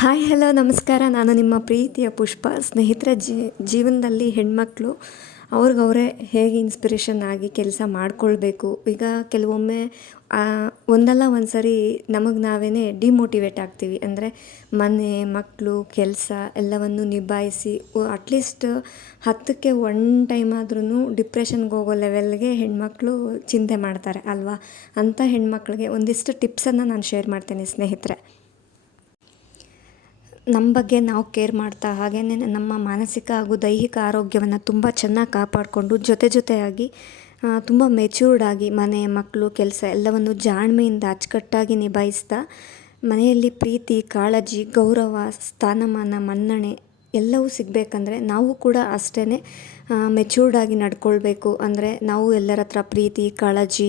Hi, hello, ನಮಸ್ಕಾರ. ನಾನು ನಿಮ್ಮ ಪ್ರೀತಿಯ ಪುಷ್ಪ. ಸ್ನೇಹಿತರ ಜೀವನದಲ್ಲಿ ಹೆಣ್ಮಕ್ಳು, ಅವ್ರಿಗವರೇ ಹೇಗೆ ಇನ್ಸ್ಪಿರೇಷನ್ ಆಗಿ ಕೆಲಸ ಮಾಡಿಕೊಳ್ಬೇಕು? ಈಗ ಕೆಲವೊಮ್ಮೆ ಒಂದಲ್ಲ ಒಂದು ಸರಿ ನಮಗೆ ನಾವೇ ಡಿಮೋಟಿವೇಟ್ ಆಗ್ತೀವಿ. ಅಂದರೆ ಮನೆ ಮಕ್ಕಳು ಕೆಲಸ ಎಲ್ಲವನ್ನು ನಿಭಾಯಿಸಿ ಅಟ್ಲೀಸ್ಟ್ ಹತ್ತಕ್ಕೆ ಒನ್ ಟೈಮ್ ಆದ್ರೂ ಡಿಪ್ರೆಷನ್ಗೆ ಹೋಗೋ ಲೆವೆಲ್ಗೆ ಹೆಣ್ಮಕ್ಳು ಚಿಂತೆ ಮಾಡ್ತಾರೆ, ಅಲ್ವಾ? ಅಂಥ ಹೆಣ್ಮಕ್ಳಿಗೆ ಒಂದಿಷ್ಟು ಟಿಪ್ಸನ್ನು ನಾನು ಶೇರ್ ಮಾಡ್ತೇನೆ, ಸ್ನೇಹಿತರೆ. ನಮ್ಮ ಬಗ್ಗೆ ನಾವು ಕೇರ್ ಮಾಡ್ತಾ ಹಾಗೇ ನಮ್ಮ ಮಾನಸಿಕ ಹಾಗೂ ದೈಹಿಕ ಆರೋಗ್ಯವನ್ನು ತುಂಬ ಚೆನ್ನಾಗಿ ಕಾಪಾಡಿಕೊಂಡು ಜೊತೆ ಜೊತೆಯಾಗಿ ತುಂಬ ಮೆಚ್ಯೂರ್ಡ್ ಆಗಿ ಮನೆ, ಮಕ್ಕಳು, ಕೆಲಸ ಎಲ್ಲವನ್ನು ಜಾಣ್ಮೆಯಿಂದ ಅಚ್ಚುಕಟ್ಟಾಗಿ ನಿಭಾಯಿಸ್ತಾ ಮನೆಯಲ್ಲಿ ಪ್ರೀತಿ, ಕಾಳಜಿ, ಗೌರವ, ಸ್ಥಾನಮಾನ, ಮನ್ನಣೆ ಎಲ್ಲವೂ ಸಿಗಬೇಕಂದ್ರೆ ನಾವು ಕೂಡ ಅಷ್ಟೇ ಮೆಚ್ಯೂರ್ಡಾಗಿ ನಡ್ಕೊಳ್ಬೇಕು. ಅಂದರೆ ನಾವು ಎಲ್ಲರ ಹತ್ರ ಪ್ರೀತಿ, ಕಾಳಜಿ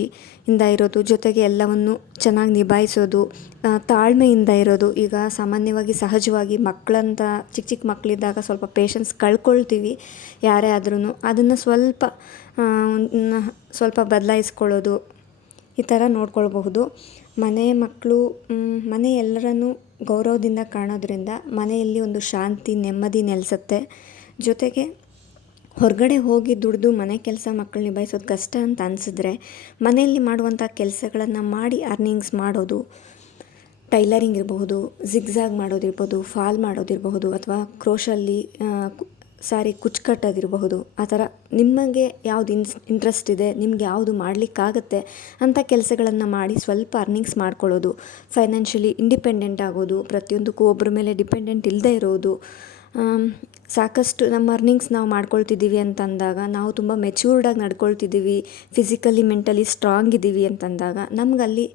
ಇಂದ ಇರೋದು, ಜೊತೆಗೆ ಎಲ್ಲವನ್ನು ಚೆನ್ನಾಗಿ ನಿಭಾಯಿಸೋದು ತಾಳ್ಮೆಯಿಂದ ಇರೋದು. ಈಗ ಸಾಮಾನ್ಯವಾಗಿ ಸಹಜವಾಗಿ ಮಕ್ಕಳಂತ ಚಿಕ್ಕ ಚಿಕ್ಕ ಮಕ್ಕಳಿದ್ದಾಗ ಸ್ವಲ್ಪ ಪೇಷನ್ಸ್ ಕಳ್ಕೊಳ್ತೀವಿ, ಯಾರೇ ಆದ್ರೂ ಅದನ್ನು ಸ್ವಲ್ಪ ಸ್ವಲ್ಪ ಬದಲಾಯಿಸ್ಕೊಳ್ಳೋದು, ಈ ಥರ ನೋಡ್ಕೊಳ್ಬಹುದು. ಮನೆ ಮಕ್ಕಳು ಮನೆ ಎಲ್ಲರನ್ನೂ ಗೌರವದಿಂದ ಕಾಣೋದ್ರಿಂದ ಮನೆಯಲ್ಲಿ ಒಂದು ಶಾಂತಿ, ನೆಮ್ಮದಿ ನೆಲೆಸುತ್ತೆ. ಜೊತೆಗೆ ಹೊರಗಡೆ ಹೋಗಿ ದುಡಿದು ಮನೆ ಕೆಲಸ ಮಕ್ಕಳು ನಿಭಾಯಿಸೋದು ಕಷ್ಟ ಅಂತ ಅನಿಸಿದ್ರೆ ಮನೆಯಲ್ಲಿ ಮಾಡುವಂಥ ಕೆಲಸಗಳನ್ನು ಮಾಡಿ ಅರ್ನಿಂಗ್ಸ್ ಮಾಡೋದು, ಟೈಲರಿಂಗ್ ಇರಬಹುದು ಝಿಗ್ಝಾಗ್ ಮಾಡೋದಿರ್ಬೋದು, ಫಾಲ್ ಮಾಡೋದಿರಬಹುದು ಅಥವಾ ಕ್ರೋಶಲ್ಲಿ ಸಾರಿ ಕುಚ್ಚು ಕಟ್ಟೋದಿರಬಹುದು ಆ ಥರ ನಿಮಗೆ ಯಾವ್ದು ಇನ್ಸ್ ಇಂಟ್ರೆಸ್ಟ್ ಇದೆ, ನಿಮ್ಗೆ ಯಾವುದು ಮಾಡಲಿಕ್ಕಾಗತ್ತೆ ಅಂಥ ಕೆಲಸಗಳನ್ನು ಮಾಡಿ ಸ್ವಲ್ಪ ಅರ್ನಿಂಗ್ಸ್ ಮಾಡ್ಕೊಳ್ಳೋದು. ಫೈನಾನ್ಷಿಯಲಿ ಇಂಡಿಪೆಂಡೆಂಟ್ ಆಗೋದು, ಪ್ರತಿಯೊಂದಕ್ಕೂ ಒಬ್ಬರ ಮೇಲೆ ಡಿಪೆಂಡೆಂಟ್ ಇಲ್ಲದೆ ಇರೋದು. ಸಾಕಷ್ಟು ನಮ್ಮ ಅರ್ನಿಂಗ್ಸ್ ನಾವು ಮಾಡ್ಕೊಳ್ತಿದ್ದೀವಿ ಅಂತಂದಾಗ, ನಾವು ತುಂಬ ಮೆಚ್ಯೂರ್ಡಾಗಿ ನಡ್ಕೊಳ್ತಿದ್ದೀವಿ ಫಿಸಿಕಲಿ ಮೆಂಟಲಿ ಸ್ಟ್ರಾಂಗ್ ಇದ್ದೀವಿ ಅಂತಂದಾಗ, ನಮಗಲ್ಲಿ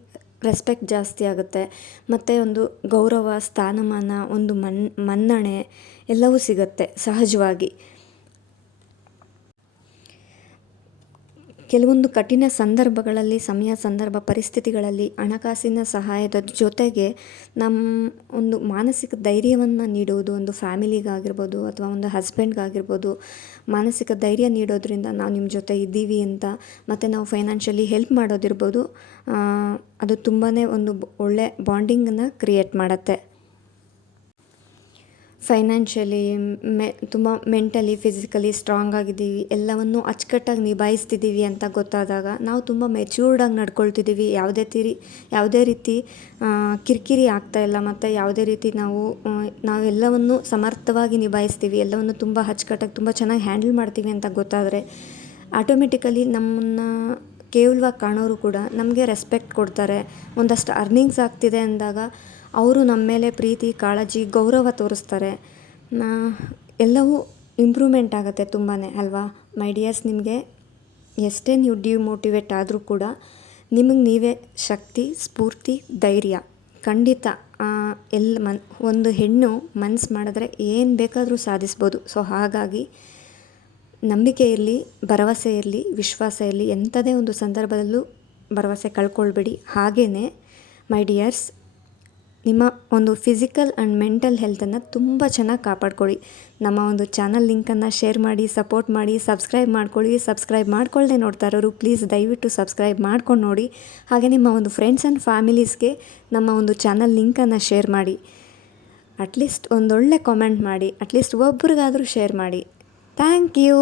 ರೆಸ್ಪೆಕ್ಟ್ ಜಾಸ್ತಿ ಆಗುತ್ತೆ. ಮತ್ತು ಒಂದು ಗೌರವ ಸ್ಥಾನಮಾನ ಒಂದು ಮನ್ ಮನ್ನಣೆ ಎಲ್ಲವೂ ಸಿಗುತ್ತೆ ಸಹಜವಾಗಿ. ಕೆಲವೊಂದು ಕಠಿಣ ಸಂದರ್ಭಗಳಲ್ಲಿ, ಸಮಯ ಸಂದರ್ಭ ಪರಿಸ್ಥಿತಿಗಳಲ್ಲಿ ಹಣಕಾಸಿನ ಸಹಾಯದ ಜೊತೆಗೆ ನಮ್ಮ ಒಂದು ಮಾನಸಿಕ ಧೈರ್ಯವನ್ನು ನೀಡುವುದು, ಒಂದು ಫ್ಯಾಮಿಲಿಗಾಗಿರ್ಬೋದು ಅಥವಾ ಒಂದು ಹಸ್ಬೆಂಡ್ಗಾಗಿರ್ಬೋದು, ಮಾನಸಿಕ ಧೈರ್ಯ ನೀಡೋದ್ರಿಂದ ನಾವು ನಿಮ್ಮ ಜೊತೆ ಇದ್ದೀವಿ ಅಂತ ಮತ್ತು ನಾವು ಫೈನಾನ್ಷಿಯಲಿ ಹೆಲ್ಪ್ ಮಾಡೋದಿರ್ಬೋದು. ಅದು ತುಂಬಾ ಒಂದು ಒಳ್ಳೆ ಬಾಂಡಿಂಗನ್ನು ಕ್ರಿಯೇಟ್ ಮಾಡುತ್ತೆ. ಫೈನಾನ್ಷಿಯಲಿ ಮೆ ತುಂಬ ಮೆಂಟಲಿ ಫಿಸಿಕಲಿ ಸ್ಟ್ರಾಂಗ್ ಆಗಿದ್ದೀವಿ. ಎಲ್ಲವನ್ನು ಅಚ್ಚುಕಟ್ಟಾಗಿ ನಿಭಾಯಿಸ್ತಿದ್ದೀವಿ ಅಂತ ಗೊತ್ತಾದಾಗ ನಾವು ತುಂಬ ಮೆಚೂರ್ಡಾಗಿ ನಡ್ಕೊಳ್ತಿದ್ದೀವಿ. ಯಾವುದೇ ತಿರಿ, ಯಾವುದೇ ರೀತಿ ಕಿರಿಕಿರಿ ಆಗ್ತಾಯಿಲ್ಲ ಮತ್ತು ಯಾವುದೇ ರೀತಿ ನಾವು ನಾವೆಲ್ಲವನ್ನು ಸಮರ್ಥವಾಗಿ ನಿಭಾಯಿಸ್ತೀವಿ. ಎಲ್ಲವನ್ನು ತುಂಬ ಅಚ್ಚುಕಟ್ಟಾಗಿ, ತುಂಬ ಚೆನ್ನಾಗಿ ಹ್ಯಾಂಡಲ್ ಮಾಡ್ತೀವಿ ಅಂತ ಗೊತ್ತಾದರೆ ಆಟೋಮೆಟಿಕಲಿ ನಮ್ಮನ್ನು ಕೇವಲವಾಗಿ ಕಾಣೋರು ಕೂಡ ನಮಗೆ ರೆಸ್ಪೆಕ್ಟ್ ಕೊಡ್ತಾರೆ. ಒಂದಷ್ಟು ಅರ್ನಿಂಗ್ಸ್ ಆಗ್ತಿದೆ ಅಂದಾಗ ಅವರು ನಮ್ಮ ಮೇಲೆ ಪ್ರೀತಿ, ಕಾಳಜಿ, ಗೌರವ ತೋರಿಸ್ತಾರೆ. ಎಲ್ಲವೂ ಇಂಪ್ರೂವ್ಮೆಂಟ್ ಆಗುತ್ತೆ ತುಂಬಾ ಅಲ್ವಾ? ಮೈ ಡಿಯರ್ಸ್ ನಿಮಗೆ ಎಷ್ಟೇ ನೀವು ಡಿಮೋಟಿವೇಟ್ ಆದರೂ ಕೂಡ ನಿಮಗೆ ನೀವೇ ಶಕ್ತಿ, ಸ್ಫೂರ್ತಿ, ಧೈರ್ಯ. ಖಂಡಿತ ಎಲ್ಲಿ ಮನ್, ಒಂದು ಹೆಣ್ಣು ಮನ್ಸು ಮಾಡಿದ್ರೆ ಏನು ಬೇಕಾದರೂ ಸಾಧಿಸ್ಬೋದು. ಸೊ ಹಾಗಾಗಿ ನಂಬಿಕೆ ಇರಲಿ, ಭರವಸೆ ಇರಲಿ, ವಿಶ್ವಾಸ ಇರಲಿ, ಎಂಥದೇ ಒಂದು ಸಂದರ್ಭದಲ್ಲೂ ಭರವಸೆ ಕಳ್ಕೊಳ್ಬೇಡಿ. ಹಾಗೆಯೇ ಮೈ ಡಿಯರ್ಸ್ ನಿಮ್ಮ ಒಂದು ಫಿಸಿಕಲ್ ಆ್ಯಂಡ್ ಮೆಂಟಲ್ ಹೆಲ್ತನ್ನು ತುಂಬ ಚೆನ್ನಾಗಿ ಕಾಪಾಡ್ಕೊಳ್ಳಿ. ನಮ್ಮ ಒಂದು ಚಾನಲ್ ಲಿಂಕನ್ನು ಶೇರ್ ಮಾಡಿ, ಸಪೋರ್ಟ್ ಮಾಡಿ, ಸಬ್ಸ್ಕ್ರೈಬ್ ಮಾಡ್ಕೊಳ್ಳಿ. ಸಬ್ಸ್ಕ್ರೈಬ್ ಮಾಡ್ಕೊಳ್ಳದೆ ನೋಡ್ತಾ ಇರೋರು, ಪ್ಲೀಸ್ ದಯವಿಟ್ಟು ಸಬ್ಸ್ಕ್ರೈಬ್ ಮಾಡ್ಕೊಂಡು ನೋಡಿ. ಹಾಗೆ ನಿಮ್ಮ ಒಂದು ಫ್ರೆಂಡ್ಸ್ ಆ್ಯಂಡ್ ಫ್ಯಾಮಿಲೀಸ್ಗೆ ನಮ್ಮ ಒಂದು ಚಾನಲ್ ಲಿಂಕನ್ನು ಶೇರ್ ಮಾಡಿ. ಅಟ್ಲೀಸ್ಟ್ ಒಂದೊಳ್ಳೆ ಕಾಮೆಂಟ್ ಮಾಡಿ, ಅಟ್ಲೀಸ್ಟ್ ಒಬ್ರಿಗಾದರೂ ಶೇರ್ ಮಾಡಿ. Thank you.